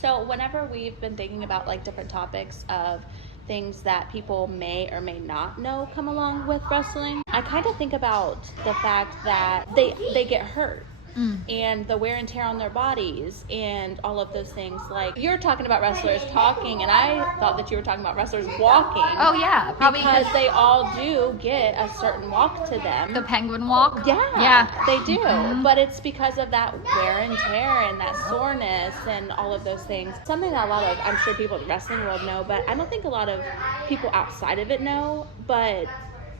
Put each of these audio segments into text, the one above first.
So whenever we've been thinking about like different topics of things that people may or may not know come along with wrestling, I kind of think about the fact that they get hurt. And the wear and tear on their bodies and all of those things. Like, you're talking about wrestlers talking, and I thought that you were talking about wrestlers walking. Oh, yeah. Probably because they all do get a certain walk to them. The penguin walk? Yeah, they do. But it's because of that wear and tear and that soreness and all of those things. Something that a lot of, I'm sure people in the wrestling world know, but I don't think a lot of people outside of it know. But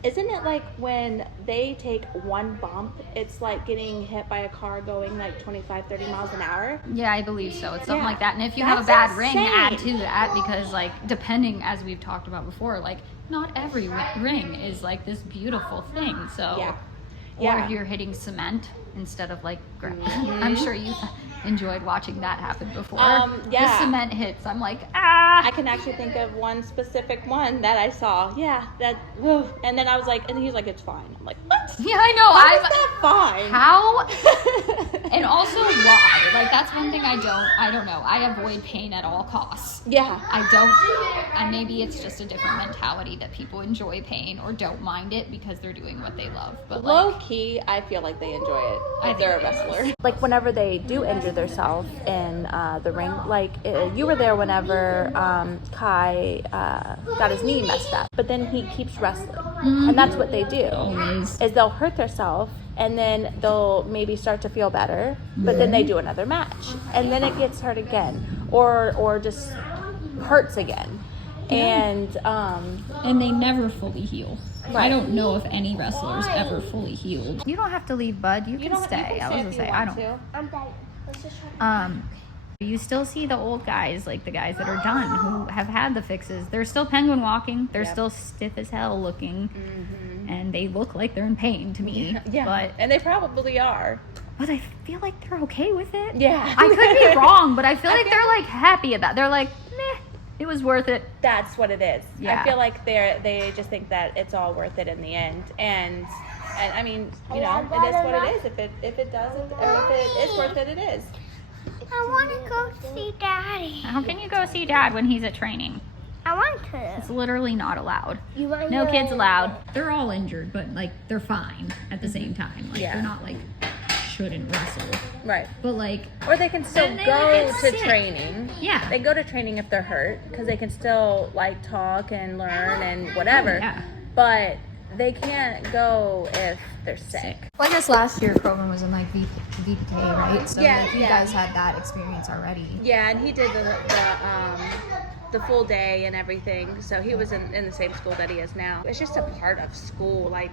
isn't it like when they take one bump, it's like getting hit by a car going like 25, 30 miles an hour? Yeah, I believe so. It's something like that. And if you have a bad ring, add to that, because like depending, as we've talked about before, like not every ring is like this beautiful thing. So, or if you're hitting cement instead of like ground. I'm sure you enjoyed watching that happen before. The cement hits, I'm like, I can actually think of one specific one that I saw. And then I was like, and he's like, it's fine. I'm like, what? Yeah, I know. How is that fine? How? And also why? Like, that's one thing I don't know. I avoid pain at all costs. Yeah. And maybe it's just a different mentality that people enjoy pain or don't mind it because they're doing what they love. But low key, I feel like they enjoy it if they're a wrestler. Like whenever they do injure themselves in the ring, like you were there whenever Kai got his knee messed up, but then he keeps wrestling. And that's what they do. Always. Is they'll hurt themselves and then they'll maybe start to feel better, but then they do another match and then it gets hurt again or just hurts again. And they never fully heal. Right. I don't know if any wrestlers ever fully healed. You don't have to leave, bud. You can stay. I was gonna say, I don't. I'm done. Let's just try. You still see the old guys, like the guys that are done, who have had the fixes. They're still penguin walking. They're still stiff as hell looking, and they look like they're in pain to me. Yeah, and they probably are. But I feel like they're okay with it. Yeah, I could be wrong, but I feel like they're like happy at that. They're like, meh. It was worth it. That's what it is. Yeah. I feel like they just think that it's all worth it in the end. And I mean, you know, it is what it is. If it doesn't, or if it is worth it, it is. I want to go see Daddy. How can you go see Dad when he's at training? I want to. It's literally not allowed. No kids allowed. They're all injured, but like they're fine at the same time. Like they're not like shouldn't wrestle. Right. But like, or they can still go to training. Yeah. They go to training if they're hurt because they can still like talk and learn and whatever. Yeah. But they can't go if they're sick. Well, I guess last year Krogan was in like VPK, right? So like, you guys had that experience already. Yeah, and he did the full day and everything. So he was in the same school that he is now. It's just a part of school, like,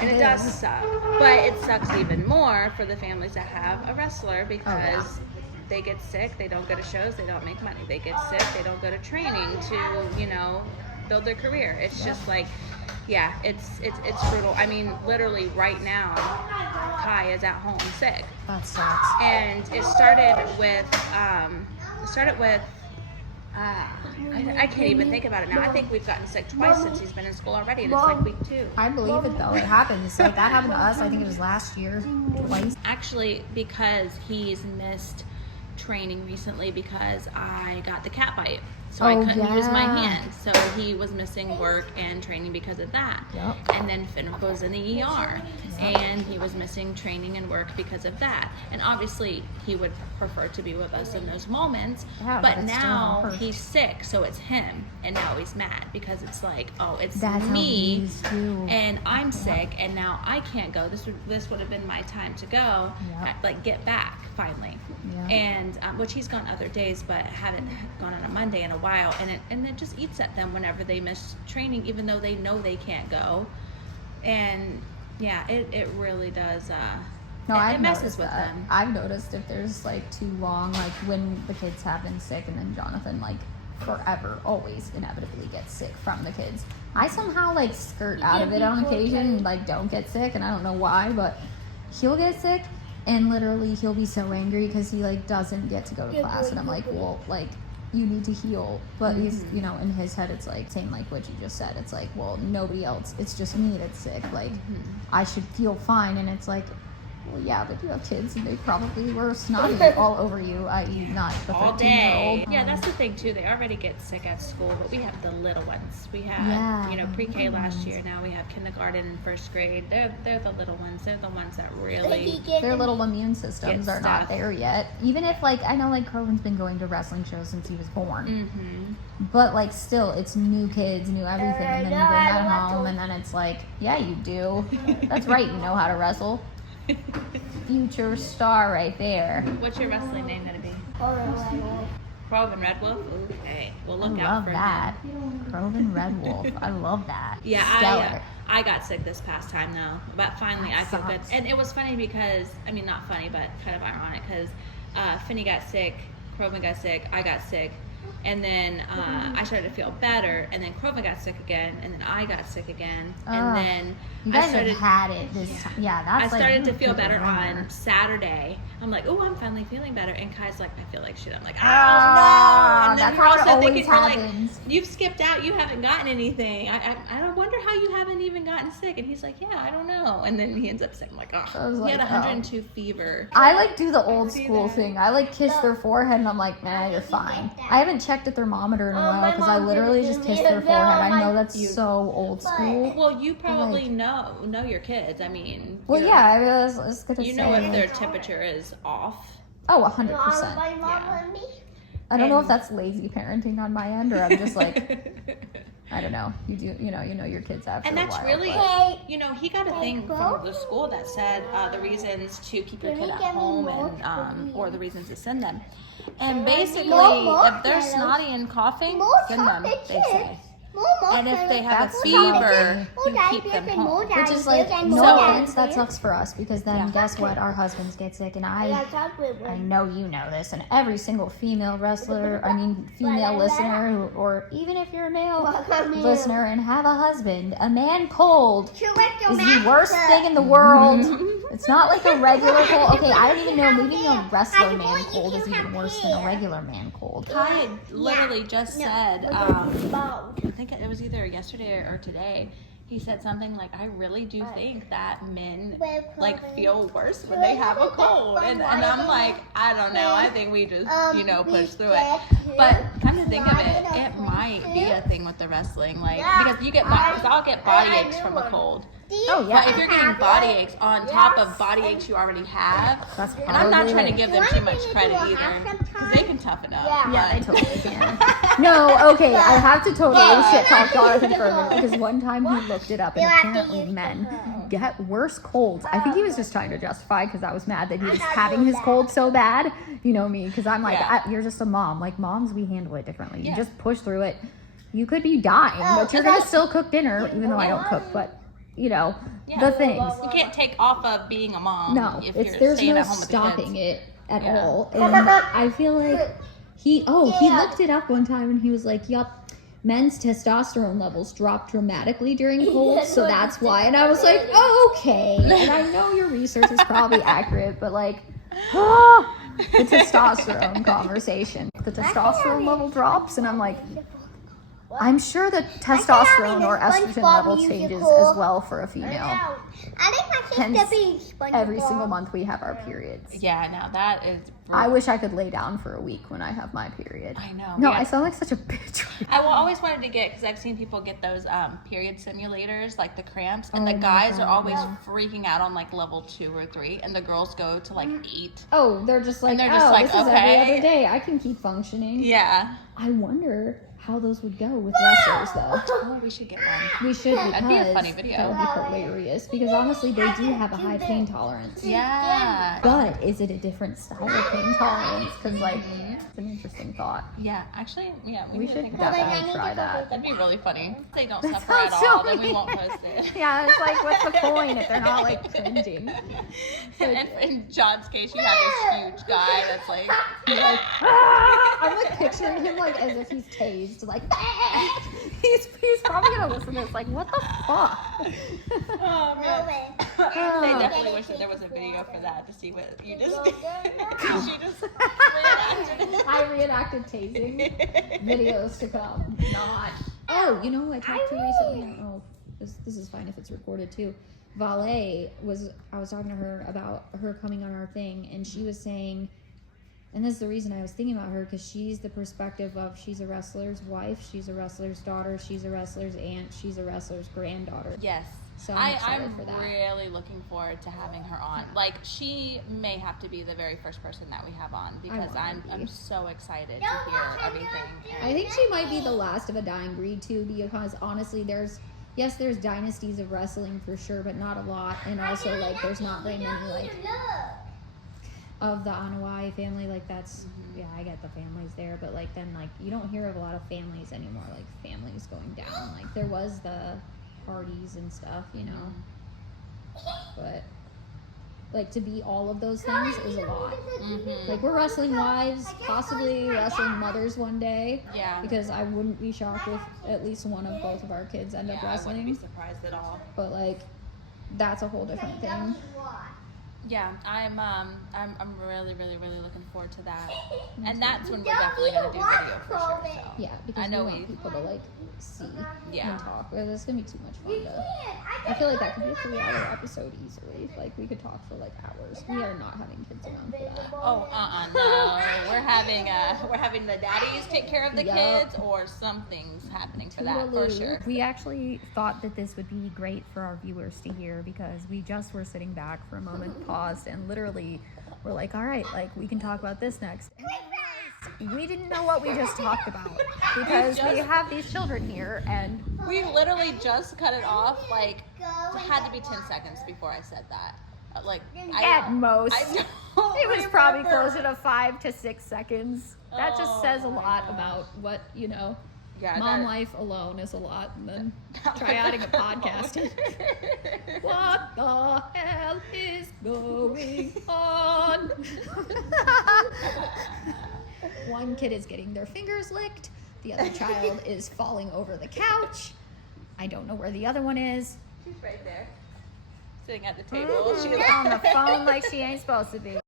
and it does suck. But it sucks even more for the families that have a wrestler because they get sick, they don't go to shows, they don't make money. They get sick, they don't go to training to, you know, build their career. It's just like, it's brutal. I mean, literally right now, Kai is at home sick. That sucks. And it started with I can't even think about it now. I think we've gotten sick twice since he's been in school already, and it's like week 2. I believe it though. It happens. Like that happened to us. I think it was last year twice. Actually, because he's missed training recently because I got the cat bite. So I couldn't use my hand. So he was missing work and training because of that. Yep. And then Finn was in the ER. And he was missing training and work because of that. And obviously he would prefer to be with us in those moments. Yeah, but now he's sick, so it's him. And now he's mad because it's like, oh, it's me and I'm sick and now I can't go. This would have been my time to go. Like get back finally. And which he's gone other days but haven't gone on a Monday in a while, and it just eats at them whenever they miss training, even though they know they can't go. And it really does it messes with them. I've noticed if there's like too long, like when the kids have been sick and then Jonathan like forever always inevitably gets sick from the kids, I somehow like skirt out of it on occasion and like don't get sick, and I don't know why, but he'll get sick and literally he'll be so angry because he like doesn't get to go to class, and I'm like, well, like you need to heal. But he's, you know, in his head it's like same like what you just said. It's like, well, nobody else, it's just me that's sick, like I should feel fine. And it's like, Well, yeah, but you have kids, and they probably were snotty all over you, i.e. not the 13-year-old. All day. Yeah, that's the thing too. They already get sick at school, but we have the little ones. We had, pre-K last year. Now we have kindergarten and first grade. They're the little ones. They're the ones that really their little immune systems are not there yet. Even if I know Croven's been going to wrestling shows since he was born, but still, it's new kids, new everything, and then you bring that home, and then it's yeah, you do. That's right. You know how to wrestle. Future star right there. What's your wrestling name gonna be? Croven Red Wolf. Okay, we'll look I out love for that. him. Croven Red Wolf. I love that. Yeah, Stellar. I got sick this past time though, but finally That I feel good. sucks. And it was funny because not funny, but kind of ironic because Finney got sick, Croven got sick, I got sick. And then I started to feel better, and then Croven got sick again, and then I got sick again, and then you guys have had it this time. Yeah, that's I started to feel better on Saturday. I'm like, oh, I'm finally feeling better, and Kai's like, I feel like shit. I'm like, oh no! And then that's we're how it also always thinking, we're like, happens. you've skipped out, you haven't gotten anything. I don't wonder how you haven't even gotten sick. And he's like, yeah, I don't know. And then he ends up sick. I'm like, oh, he had 102 fever. I do the old school thing. I kiss their forehead, and I'm like, nah, you're fine. I haven't checked a thermometer in a while because I literally just kiss their forehead. I know that's so old school. Well, you probably know your kids. Well, yeah, I was gonna say. You know if their temperature is off. Oh, 100%. I don't know if that's lazy parenting on my end, or I'm just I don't know. You do, you know your kids after and a that's while, really, but... he got a thing from the school that said the reasons to keep your kid at home and or the reasons to send them. And basically, if they're snotty and coughing, send them, they say. And if they have a fever, you keep them home. Which is no offense, that sucks for us, because then guess what? Our husbands get sick, and I know you know this, and every single female female listener, or even if you're a male listener and have a husband, a man cold is the worst thing in the world. It's not like a regular cold. Okay, I don't even know, maybe a wrestler man cold is even worse than a regular man cold. Kai literally just said, I think it was either yesterday or today, he said something like, I really do think that men feel worse when they have a cold. And I'm like, I don't know. I think we just, push through it. But come to think of it, it might be a thing with the wrestling. Because I'll get body aches from a cold. Oh, yeah. But if you're getting body aches on top of body aches you already have, and I'm not trying to give them too much credit either, because they can toughen up. Yeah, they totally can. No, okay, I have to totally shit talk Jonathan for a minute, because one time he looked it up, and apparently men get worse colds. I think he was just trying to justify, because I was mad that he was having his cold so bad. You know me, because I'm like, you're just a mom. Moms, we handle it differently. You just push through it. You could be dying, but you're going to still cook dinner, even though I don't cook, but... the things. You can't take off of being a mom. No, if you're there's staying no at home with stopping the kids. it at all. And I feel like he looked it up one time and he was like, yup, men's testosterone levels drop dramatically during colds, so that's why. And I was like, oh, okay. And I know your research is probably accurate, but the testosterone conversation. The testosterone level drops, and I'm like, I'm sure that testosterone or estrogen level changes as well for a female. Hence, every single month we have our periods. Yeah, now that is... I wish I could lay down for a week when I have my period. I know. No, I sound like such a bitch. I always wanted to get, because I've seen people get those period simulators, like the cramps, and the guys are always freaking out on level 2 or 3, and the girls go to 8. Oh, they're just like, this is every other day. I can keep functioning. Yeah. I wonder how those would go with wrestlers, though. Oh, we should get one. We should, because that'd be a funny video. That would be hilarious, because honestly, they do have a high pain tolerance. Yeah. But is it a different style of pain tolerance? Because, it's an interesting thought. Yeah, actually, we should definitely try that. That'd be really funny. If they don't That suffer at sounds all, so then we mean. won't post it. Yeah, it's like, what's the point if they're not, cringing? And in John's case, you have this huge guy that's he's like, ah! I'm picturing him as if he's tased, he's probably gonna listen to this what the fuck? Oh man. They definitely wish that there was a video for that to see what you just did. Because you just reenacted it. I reenacted tasing. Videos to come. Not. Oh, I talked to recently. I don't know. This is fine if it's recorded too. Valet I was talking to her about her coming on our thing, and she was saying, and this is the reason I was thinking about her, because she's the perspective of, she's a wrestler's wife, she's a wrestler's daughter, she's a wrestler's aunt, she's a wrestler's granddaughter. Yes. So I'm I'm really looking forward to having her on. Like, she may have to be the very first person that we have on, because I'm so excited to hear everything. I think she might be the last of a dying breed too, because honestly, there's dynasties of wrestling for sure, but not a lot, and also like there's not very many like of the Anawai family, like that's yeah, I get the families there, but like then like you don't hear of a lot of families anymore, like families going down. Like there was the parties and stuff, you know, but like to be all of those things is a lot. Like we're wrestling wives, possibly wrestling mothers one day. Yeah. Because I wouldn't be shocked if at least one of both of our kids end up wrestling. I wouldn't be surprised at all. But like, that's a whole different thing. Yeah, I'm really looking forward to that, and that's when we're definitely gonna do video for sure. So. Yeah, because I know we want people to like see Yeah. and talk. It's gonna be too much fun to. I feel like that could be a 3-hour episode easily. Like we could talk for like hours. We are not having kids around for that. Oh, no, we're having the daddies take care of the kids, or something's happening for that for sure. We actually thought that this would be great for our viewers to hear, because we just were sitting back for a moment, paused, and literally we're like, all right, like we can talk about this next. We didn't know what we just talked about, because we have these children here, and We literally just cut it off. Like, it had to be 10 seconds before I said that. Like, at most, I it was probably closer to 5 to 6 seconds. That just says a lot about what, you know, mom life alone is a lot, and then try adding a podcast. What the hell is going on? One kid is getting their fingers licked. The other child is falling over the couch. I don't know where the other one is. She's right there, sitting at the table. She's on the phone like she ain't supposed to be.